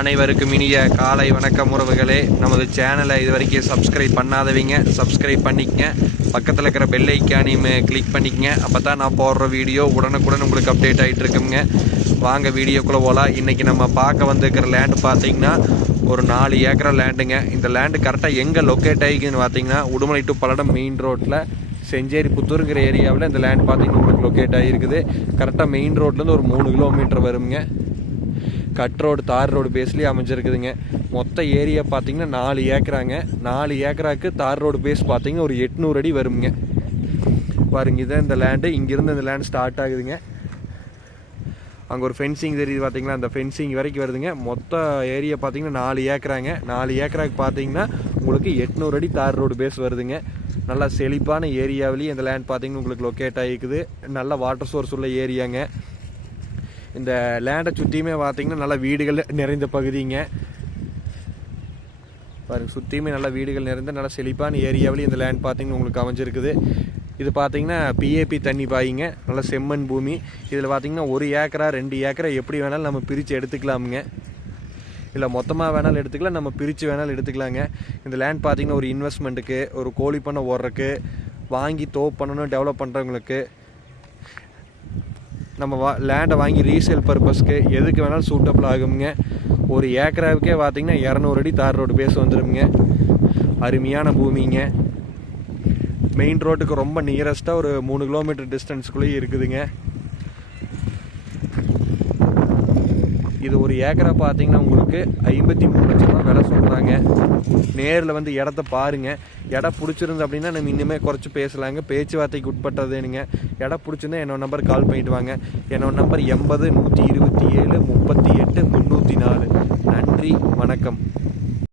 அனைவருக்கும் இனிய காலை வணக்கம் உறவுகளே. நமது சேனலை இது வரைக்கும் சப்ஸ்கிரைப் பண்ணாதவங்க சப்ஸ்கிரைப் பண்ணிக்கங்க. பக்கத்தில் இருக்கிற பெல் ஐக்கானையும் கிளிக் பண்ணிக்கங்க. அப்போ தான் நான் போடுற வீடியோ உடனுக்குடன் உங்களுக்கு அப்டேட் ஆகிட்டு இருக்குங்க. வாங்க வீடியோக்குள்ளே போகலாம். இன்றைக்கி நம்ம பார்க்க வந்திருக்கிற லேண்டு பார்த்திங்கன்னா ஒரு 4 ஏக்கரா லேண்டுங்க. இந்த லேண்டு கரெக்டாக எங்கே லொக்கேட் ஆகிக்குன்னு பார்த்தீங்கன்னா உடுமலை டு பல்லடம் மெயின் ரோட்டில் செஞ்சேரி புத்தூருங்கிற ஏரியாவில் இந்த லேண்ட் பார்த்திங்கன்னா உங்களுக்கு லொக்கேட் ஆகிருக்குது. கரெக்டாக மெயின் ரோட்லேருந்து ஒரு 3 கிலோமீட்டர் வருங்க. கட் ரோடு தார் ரோடு பேஸ்லேயே அமைஞ்சிருக்குதுங்க. மொத்த ஏரியா பார்த்திங்கன்னா 4 ஏக்கராங்க. 4 ஏக்கராவுக்கு தார் ரோடு பேஸ் பார்த்திங்கன்னா ஒரு 800 அடி வருங்க. பாருங்க, இதான் இந்த லேண்டு. இங்கேருந்து இந்த லேண்ட் ஸ்டார்ட் ஆகுதுங்க. அங்கே ஒரு ஃபென்சிங் தெரியுது பார்த்திங்களா, அந்த ஃபென்சிங் வரைக்கும் வருதுங்க. மொத்த ஏரியா பார்த்திங்கன்னா 4 ஏக்கராங்க. 4 ஏக்கராவுக்கு பார்த்திங்கன்னா உங்களுக்கு 800 அடி தார் ரோடு பேஸ் வருதுங்க. நல்லா செழிப்பான ஏரியாவிலேயே இந்த லேண்ட் பார்த்திங்கன்னா உங்களுக்கு லொக்கேட் ஆகிக்குது. நல்ல வாட்டர் சோர்ஸ் உள்ள ஏரியாங்க. இந்த லேண்டை சுற்றியுமே பார்த்திங்கன்னா நல்லா வீடுகள் நிறைந்த பகுதிங்க. பாருங்கள், சுற்றியுமே நல்லா வீடுகள் நிறைந்த நல்லா செழிப்பான ஏரியாவிலேயே இந்த லேண்ட் பார்த்திங்கன்னா உங்களுக்கு அமைஞ்சிருக்குது. இது பார்த்திங்கன்னா பிஏபி தண்ணி பாயிங்க. நல்லா செம்மண் பூமி. இதில் பார்த்திங்கன்னா 1 ஏக்கரா 2 ஏக்கரா எப்படி வேணாலும் நம்ம பிரித்து எடுத்துக்கலாமுங்க. இல்லை மொத்தமாக வேணாலும் எடுத்துக்கலாம், நம்ம பிரித்து வேணாலும் எடுத்துக்கலாங்க. இந்த லேண்ட் பார்த்திங்கன்னா ஒரு இன்வெஸ்ட்மெண்ட்டுக்கு, ஒரு கோழி பண்ணை ஓடுறக்கு, வாங்கி தோப்பு பண்ணணும் டெவலப் பண்ணுறவங்களுக்கு, நம்ம லேண்டை வாங்கி ரீசேல் பர்பஸ்க்கு எதுக்கு வேணாலும் சூட்டபிள் ஆகுங்க. 1 ஏக்கராவுக்கே பார்த்திங்கன்னா 200 அடி தார் ரோடு பேஸ் வந்துடுங்க. அருமையான பூமிங்க. மெயின் ரோட்டுக்கு ரொம்ப நியரஸ்ட்டாக ஒரு 3 கிலோமீட்டர் டிஸ்டன்ஸுக்குள்ளேயே இருக்குதுங்க. இது 1 ஏக்கரா பார்த்திங்கன்னா உங்களுக்கு 53 லட்சம் ரூபா விலை சொல்கிறாங்க. நேரில் வந்து இடத்த பாருங்கள். இடம் பிடிச்சிருந்து அப்படின்னா நம்ம இன்னுமே குறைச்சி பேசலாங்க. பேச்சுவார்த்தைக்கு உட்பட்டதுனுங்க. இடம் பிடிச்சிருந்தா என்னோட நம்பர் கால் பண்ணிட்டு வாங்க. என்னோட நம்பர் 80 127 38 304. நன்றி, வணக்கம்.